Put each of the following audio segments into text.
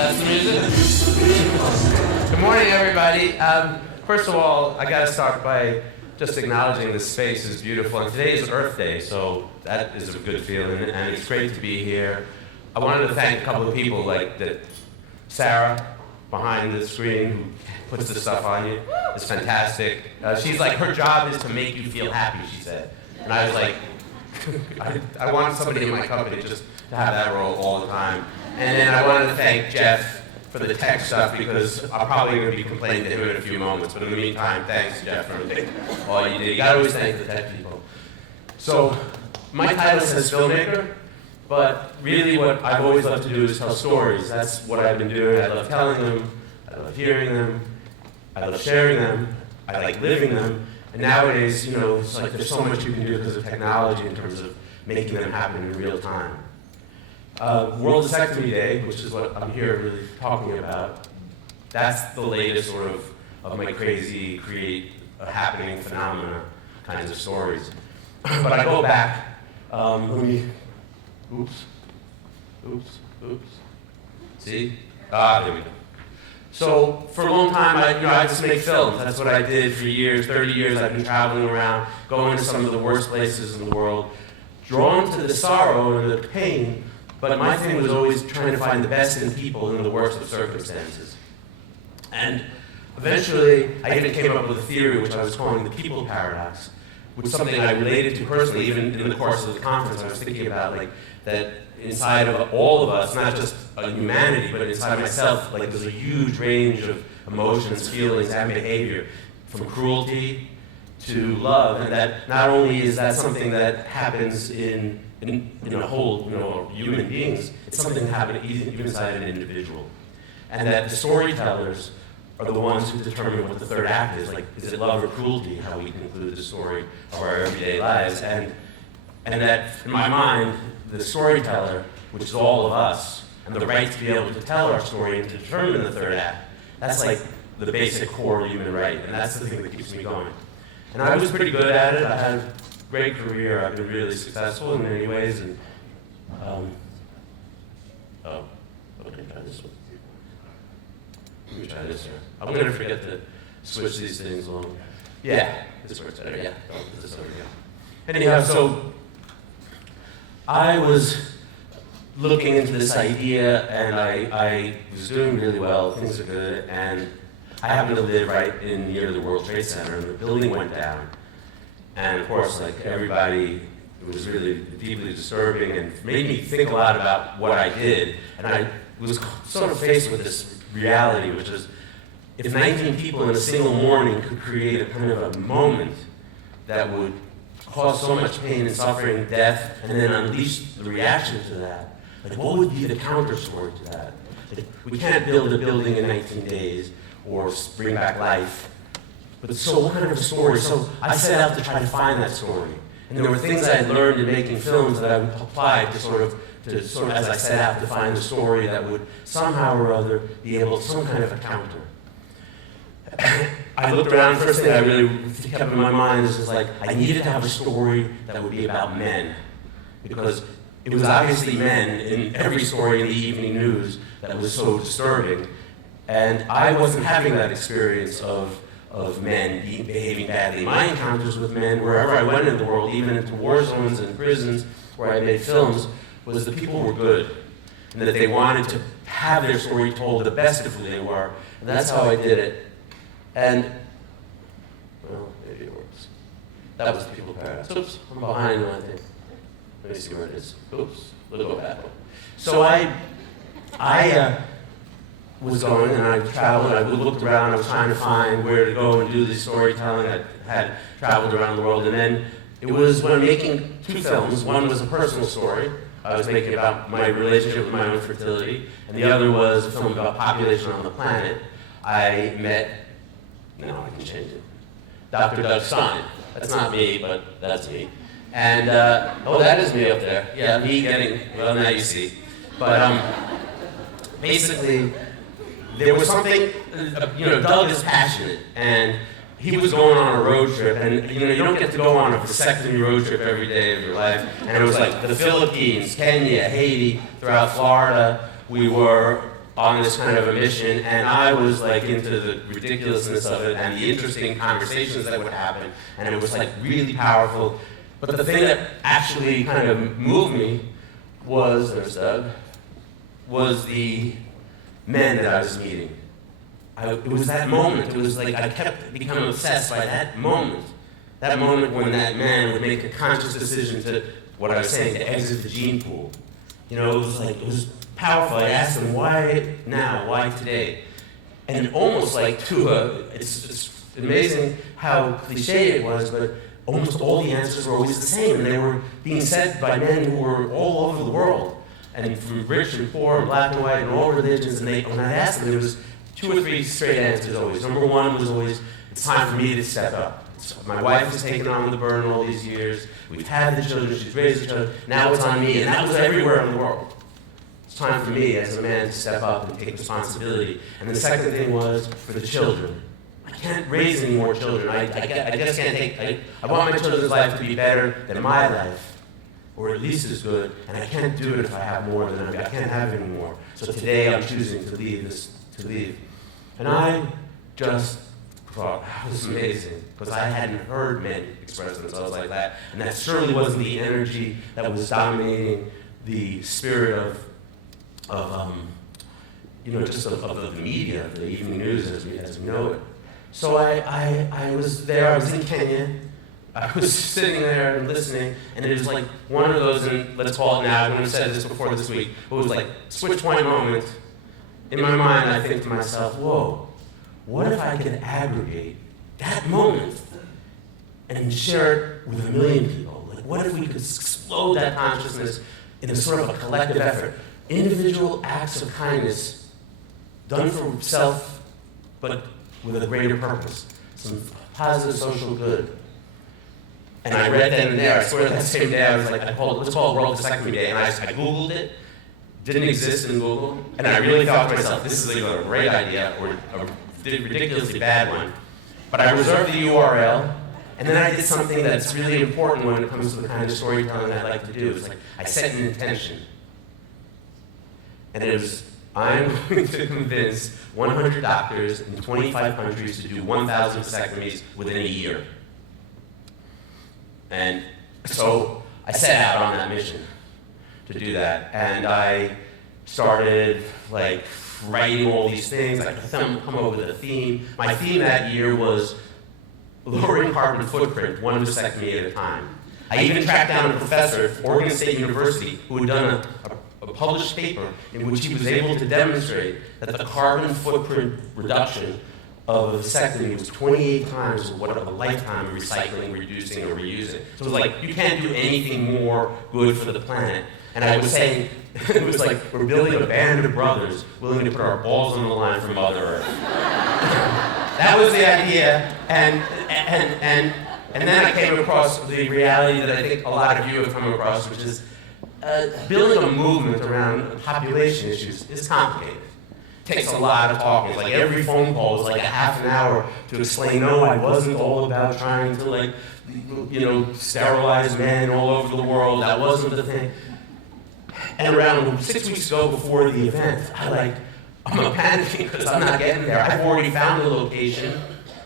That's the music? Good morning, everybody. First of all, I got to start by just acknowledging this space is beautiful. And today is Earth Day, so that is a good feeling, and it's great to be here. I wanted to thank a couple of people, like Sarah behind the screen, who puts the stuff on you. It's fantastic. She's like, her job is to make you feel happy, she said. And I was like, I want somebody in my company just to have that role all the time. And then I wanted to thank Jeff for the tech stuff, because I'm probably going to be complaining to him in a few moments. But in the meantime, thanks, Jeff, for all you did. You got to always thank the tech people. So my title says filmmaker, but really what I've always loved to do is tell stories. That's what I've been doing. I love telling them. I love hearing them. I love sharing them. I like living them. And nowadays, you know, it's like there's so much you can do because of technology in terms of making them happen in real time. World Vasectomy Day, which is what I'm here really talking about, that's the latest sort of my crazy, create a happening phenomena kinds of stories. But I go back, oops. See? There we go. So for a long time, I just make films. That's what I did for years, 30 years. I've been traveling around, going to some of the worst places in the world, drawn to the sorrow and the pain. But my thing was always trying to find the best in people in the worst of circumstances. And eventually, I even came up with a theory which I was calling the people paradox, which is something I related to personally, even in the course of the conference. I was thinking about like that inside of all of us, not just humanity, but inside myself, like there's a huge range of emotions, feelings, and behavior, from cruelty to love, and that not only is that something that happens in a whole, human beings, it's something that happens even inside an individual. And that the storytellers are the ones who determine what the third act is. Like, is it love or cruelty, how we conclude the story of our everyday lives? And that, in my mind, the storyteller, which is all of us, and the right to be able to tell our story and to determine the third act, that's like the basic core human right, and that's the thing that keeps me going. And I was pretty good at it. I had a great career. I've been really successful in many ways. And okay, try this one. Let me try this one. I'm going to forget to switch these things along. Yeah, this works better. Yeah, this over here. Anyhow, so I was looking into this idea, and I was doing really well. Things are good, and I happen to live right near the World Trade Center, and the building went down. And of course, like everybody, it was really deeply disturbing and made me think a lot about what I did. And I was sort of faced with this reality, which is, if 19 people in a single morning could create a kind of a moment that would cause so much pain and suffering and death, and then unleash the reaction to that, like what would be the counter story to that? Like, we can't build a building in 19 days or bring back life. But so what kind of a story? So I set out to try to find that story. And there were things I had learned in making films that I would apply to sort of as I set out to find a story that would somehow or other be able to some kind of a counter. I looked around, first thing I really kept in my mind is like, I needed to have a story that would be about men. Because it was obviously men in every story in the evening news that was so disturbing. And I wasn't having that experience of men behaving badly. My encounters with men, wherever I went in the world, even into war zones and prisons where I made films, was that people were good. And that they wanted to have their story told the best of who they were. And that's how I did it. And, well, maybe it works. That was the people paradox. Oops, I'm behind one thing. Let me see where it is. Oops, let's go back. So I was going, and I traveled, I looked around, I was trying to find where to go and do this storytelling. I had traveled around the world, and then it was when I'm making two films. One was a personal story I was making about my relationship with my own fertility, and the other was a film about population on the planet. I met, now I can change it, Dr. Doug Stein. That's not me, but that's me. And, oh, that is me up there. Yeah, me getting, well, now you see. But basically, there was something, Doug is passionate, and he was going on a road trip, and you don't get to go on a vasectomy road trip every day of your life. And it was like the Philippines, Kenya, Haiti, throughout Florida. We were on this kind of a mission, and I was like into the ridiculousness of it and the interesting conversations that would happen, and it was like really powerful. But the thing that actually kind of moved me was, there's Doug, was the men that I was meeting. It was that moment. It was like I kept becoming obsessed by that moment. That moment when that man would make a conscious decision to, what I was saying, to exit the gene pool. You know, it was powerful. I asked him, why now? Why today? And almost like it's amazing how cliche it was, but almost all the answers were always the same, and they were being said by men who were all over the world, and from rich and poor, and black and white, and all religions. And when I asked them, there was 2 or 3 straight answers always. Number one was always, it's time for me to step up. My wife has taken on the burden all these years. We've had the children, she's raised the children. Now it's on me, and that was everywhere in the world. It's time for me as a man to step up and take responsibility. And the second thing was for the children. I can't raise any more children. I just can't take. I want my children's life to be better than my life, or at least as good. And I can't do it if I have more than I can't have any more. So today I'm choosing to leave. And I just thought, that was amazing, because I hadn't heard men express themselves like that, and that certainly wasn't the energy that was dominating the spirit of the media, the evening news as we know it. So I was there. I was in Kenya. I was sitting there and listening, and it was like one of those, and let's call it now. I wouldn't have said this before this week. It was like SwitchPoint moment. In my mind, I think to myself, whoa. What if I could aggregate that moment and share it with 1 million people? Like, what if we could explode that consciousness in a sort of a collective effort? Individual acts of kindness done for self, but with a greater purpose, some positive social good. And I read then and there, I swear that same day, I was like, let's call it World Vasectomy Day, and I Googled it. Didn't exist in Google, and I really thought to myself, this is either a great idea or a ridiculously bad one. But I reserved the URL, and then I did something that's really important when it comes to the kind of storytelling I like to do. It's like I set an intention. And it was, I'm going to convince 100 doctors in 25 countries to do 1,000 vasectomies within a year. And so I set out on that mission to do that. And I started like writing all these things. I come up with a theme. My theme that year was lowering carbon footprint, one vasectomy at a time. I even tracked down a professor at Oregon State University who had done a published paper in which he was able to demonstrate that the carbon footprint reduction of a vasectomy was 28 times what a lifetime of recycling, reducing, or reusing. So it was like, you can't do anything more good for the planet. And I was saying, it was like, we're building a band of brothers willing to put our balls on the line for Mother Earth. That was the idea, and then I came across the reality that I think a lot of you have come across, which is building a movement around population issues is complicated. It takes a lot of talking. It's like every phone call is like a half an hour to explain, no, I wasn't all about trying to sterilize men all over the world. That wasn't the thing. And around 6 weeks ago before the event, I'm panicking because I'm not getting there. I've already found a location.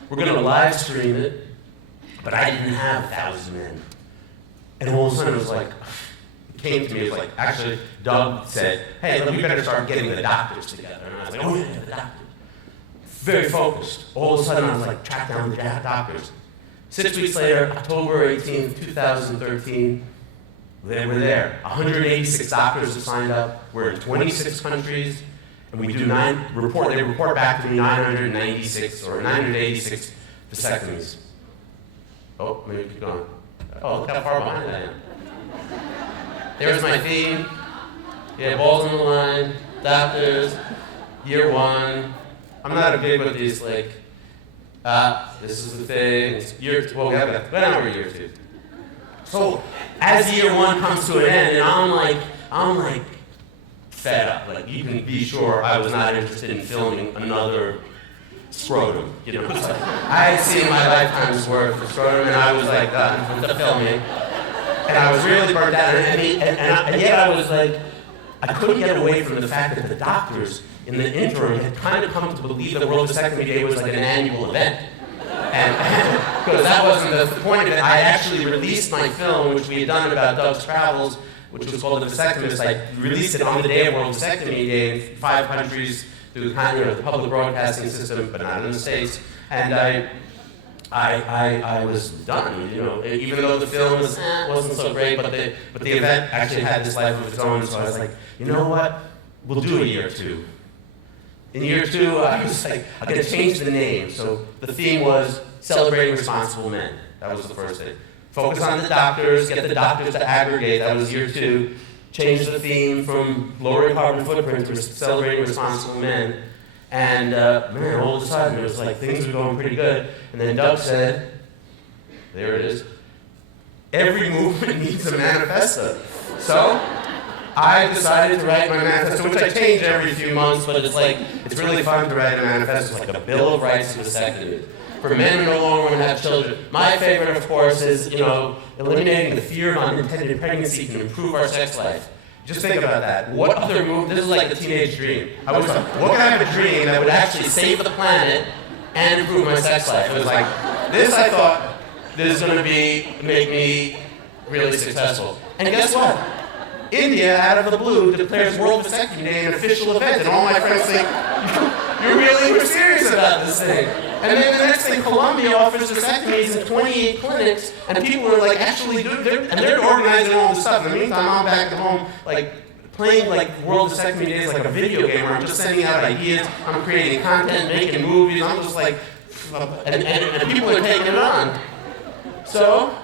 We're going to live stream it, but I didn't have 1,000 men. And all of a sudden it was like, it came to me, it was like, actually, Doug said, hey, we better start getting the doctors together. And I was like, oh yeah, the doctors. Very focused. All of a sudden I was like, track down the doctors. 6 weeks later, October 18th, 2013, they were there. 186 doctors have signed up. We're in 26 countries, and we do they report back to me 996 or 986 vasectomies. Oh, maybe keep going. Oh, look how far behind I am. There's my theme. Yeah, balls on the line, doctors, year one. I'm not a big with these this is the thing. It's year two. Well, we have we're year two. So as year one comes to an end, and I'm like fed up. Like, you can be sure I was not interested in filming another scrotum. It's like, I had seen my lifetime's worth of scrotum, and I was like done with the filming. And I was really burnt out, and yet I was like, I couldn't get away from the fact that the doctors in the interim, had kind of come to believe that World Vasectomy Day was like an annual event. And because that wasn't the point of it, I actually released my film, which we had done about Doug's travels, which was called The Vasectomist. I released it on the day of World Vasectomy Day in 5 countries through the public broadcasting system, but not in the States. And I was done, even though the film wasn't so great, but the event actually had this life of its own. So I was like, you know what? We'll do a year 2. In year 2, I was like, I'm going to change the name. So the theme was celebrating responsible men. That was the first thing. Focus on the doctors, get the doctors to aggregate. That was year 2. Change the theme from lowering carbon footprint to celebrating responsible men. And man, all of a sudden, it was like things were going pretty good. And then Doug said, there it is, every movement needs a manifesto. So I decided to write my manifesto, which I change every few months, but it's really fun to write a manifesto. It's like a Bill of Rights to vasectomy. For men who no longer want to have children. My favorite, of course, is, eliminating the fear of unintended pregnancy can improve our sex life. Just think about that. What other move? This is like the teenage dream. I was like, what can I have a dream that would actually save the planet and improve my sex life? It was like, this I thought, this is going to make me really successful. And guess what? India, out of the blue, declares World Vasectomy Day an official event, and all my friends think, you're serious about this thing. And then the next thing, Colombia offers vasectomies in 28 clinics, and people are like actually they're organizing all this stuff. In the meantime, I'm back at home, playing World Vasectomy Day is like a video game where I'm just sending out ideas, I'm creating content, making movies, I'm just like, and people are taking it on. So,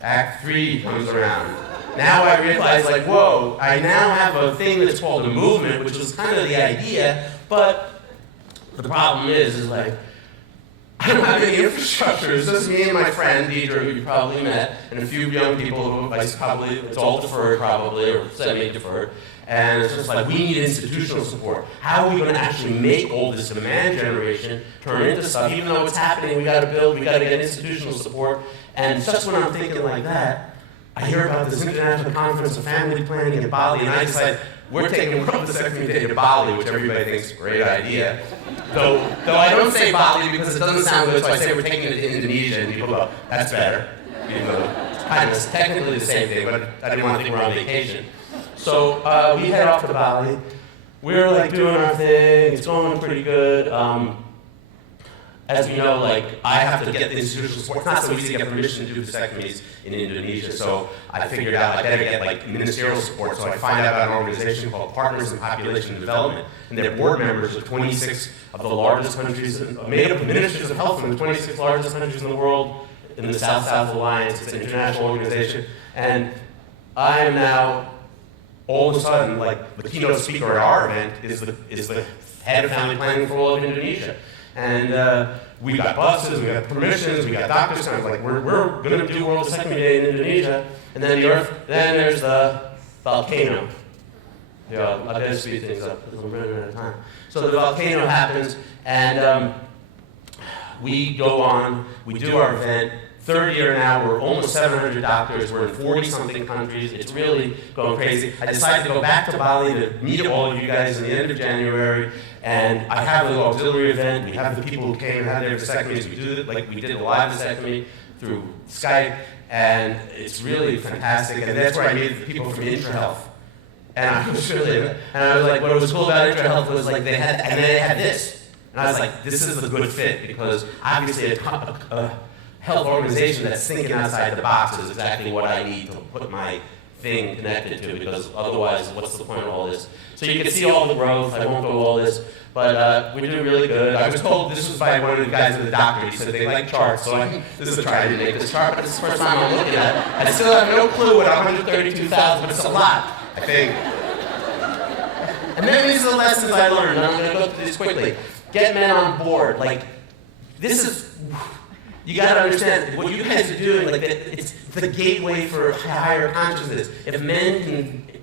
Act 3 comes around. Now I realize, whoa, I now have a thing that's called a movement, which was kind of the idea, but the problem is I don't have any infrastructure. It's just me and my friend, Deidre, who you probably met, and a few young people who it's all deferred probably, or semi-deferred. And it's just we need institutional support. How are we going to actually make all this demand generation turn into stuff? Even though it's happening, we got to build, we got to get institutional support. And just when I'm thinking like that, I hear about this international conference of family planning in Bali, and I decide we're taking World Vasectomy Day to Bali, which everybody thinks is a great idea. Though I don't say Bali because it doesn't sound good, so I say we're taking it to Indonesia, and people go, that's better. Even though it's kind of technically the same thing, but I didn't want to think we're on vacation. So we head off to Bali. We're doing our thing. It's going pretty good. As you know, I have to get the institutional support. It's not so easy to get permission to do vasectomies in Indonesia, so I figured out I better get ministerial support. So I find out about an organization called Partners in Population Development, and their board members are 26 of the largest countries, made up of ministers of health from the 26 largest countries in the world in the South-South Alliance. It's an international organization, and I am now all of a sudden the keynote speaker at our event is the head of family planning for all of Indonesia. And we got buses, we got permissions, we got doctors, and I was we're going to do World Vasectomy Day in Indonesia. And then there's the volcano. I better speed things up because I'm running out of time. So the volcano happens, and we go on, we do our event. Third year now, we're almost 700 doctors, we're in 40-something countries, it's really going crazy. I decided to go back to Bali to meet all of you guys in the end of January, and I have an auxiliary event, we have the people who came and had their vasectomies, we did a live vasectomy through Skype, and it's really fantastic, and that's where I met the people from IntraHealth. And I was what was cool about IntraHealth was they had this, and I was this is a good fit, because obviously a health organization that's thinking outside the box is exactly what I need to put my thing connected to, because otherwise, what's the point of all this? So you can see all the growth. I won't go all this, but we're doing really good. I was told this was by one of the guys at the doctor. He said they like charts, so this is a try to make this chart, but it's the first time I'm looking at it. I still have no clue what 132,000, but it's a lot, I think. And then these are the lessons I learned, and I'm going to go through these quickly. Get men on board. This is... You got to understand, what you guys are doing, it's the gateway for higher consciousness. If men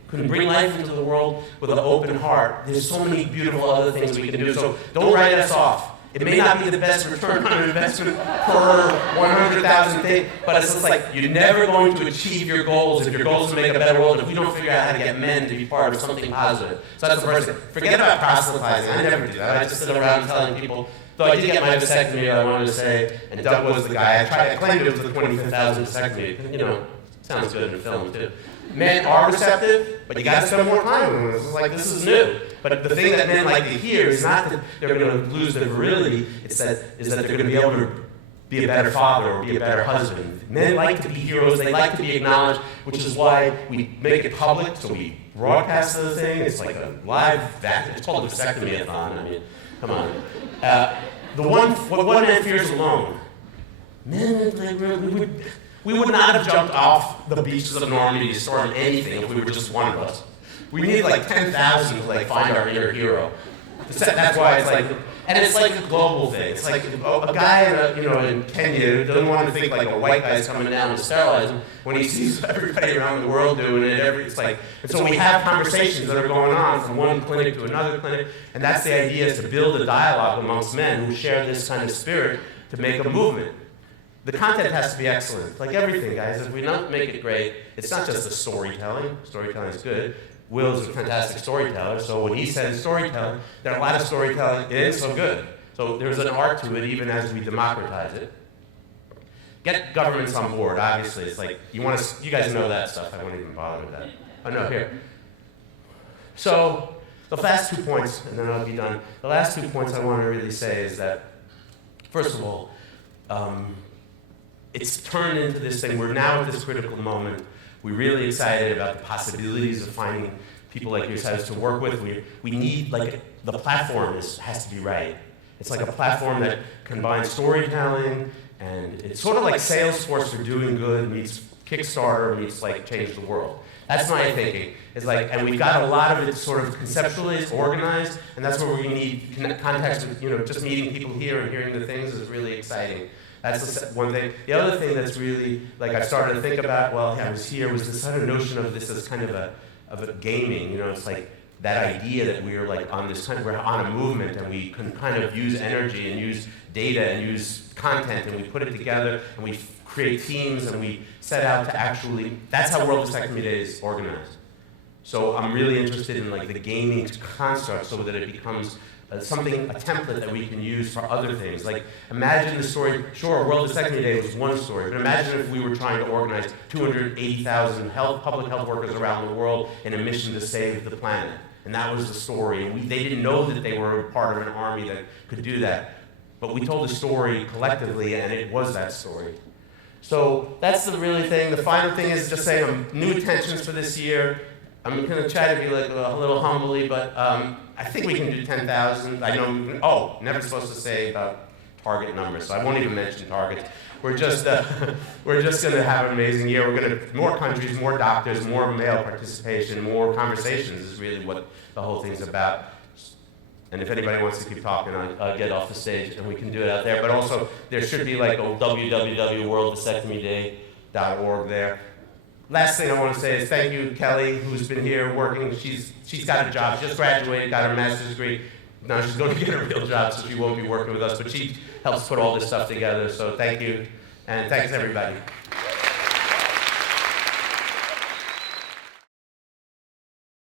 can bring life into the world with an open heart, there's so many beautiful other things we can do. So don't write us off. It may not be the best return on investment per 100,000 thing, but it's just like you're never going to achieve your goals if your goal is to make a better world if we don't figure out how to get men to be part of something positive. So that's the first thing. Forget about proselytizing. I never do that. I just sit around telling people, though I did get my vasectomy, I wanted to say, and Doug was the guy. I claimed it was the 25,000 vasectomy. You know, sounds good in film too. Men are receptive, but you got to spend more time with them. It's like, this is new. But the thing that men like to hear is not that they're going to lose their virility, is that they're going to be able to be a better father or be a better husband. Men like to be heroes, they like to be acknowledged, which is why we make it public, so we broadcast the thing. It's like a live, it's called a vasectomy-a-thon. I mean, come on. What one man fears alone. Men, like, we would not have jumped off the beaches of Normandy to start anything if we were just one of us. We need like 10,000 to like find our inner hero. That's why it's like, and it's like a global thing. It's like a guy in Kenya doesn't want to think like a white guy's coming down and sterilize him when he sees everybody around the world doing it. It's like, and so we have conversations that are going on from one clinic to another clinic, and that's the idea, is to build a dialogue amongst men who share this kind of spirit to make a movement. The content has to be excellent, like everything, guys. If we don't make it great, it's not just the storytelling. Storytelling is good. Will is a fantastic storyteller, so when he says storytelling, there are a lot of storytelling. It is so good. So there's an art to it, even as we democratize it. Get governments on board. Obviously, it's like you guys know that stuff. I won't even bother with that. Oh no, here. So the last 2 points, and then I'll be done. The last 2 points I want to really say is that, first of all, it's turned into this thing. We're now at this critical moment. We're really excited about the possibilities of finding people like yourselves to work with. We need, like, the platform has to be right. It's like a platform that combines storytelling, and it's sort of like Salesforce for doing good meets Kickstarter meets, like, Change the World. That's my thinking. It's like, and we've got a lot of it sort of conceptualized, organized, and that's where we need context with, just meeting people here and hearing the things is really exciting. That's one thing. The other thing that's really, like, I started to think about while I was here was this sort of notion of this as kind of a gaming. It's like that idea that we're like we're on a movement, and we can kind of use energy and use data and use content, and we put it together, and we create teams, and we set out to actually, that's how World Vasectomy Day is organized. So I'm really interested in like the gaming construct so that it becomes a template that we can use for other things. Like, imagine the story, sure, World Vasectomy Day was one story, but imagine if we were trying to organize 280,000 public health workers around the world in a mission to save the planet. And that was the story. And they didn't know that they were part of an army that could do that. But we told the story collectively, and it was that story. So that's the really thing. The final thing is just saying new intentions for this year. I'm going to try to be like a little humbly, but I think we can do 10,000. I know, never supposed to say about target numbers, so I won't even mention targets. We're just going to have an amazing year. We're going to, more countries, more doctors, more male participation, more conversations is really what the whole thing's about. And if anybody wants to keep talking, I'll get off the stage and we can do it out there. But also, there should be like a www.worldvasectomyday.org there. Last thing I want to say is thank you, Kelly, who's been here working. She's got a job. She just graduated, got her master's degree. Now she's going to get a real job, so she won't be working with us. But she helps put all this stuff together. So thank you, and thanks everybody.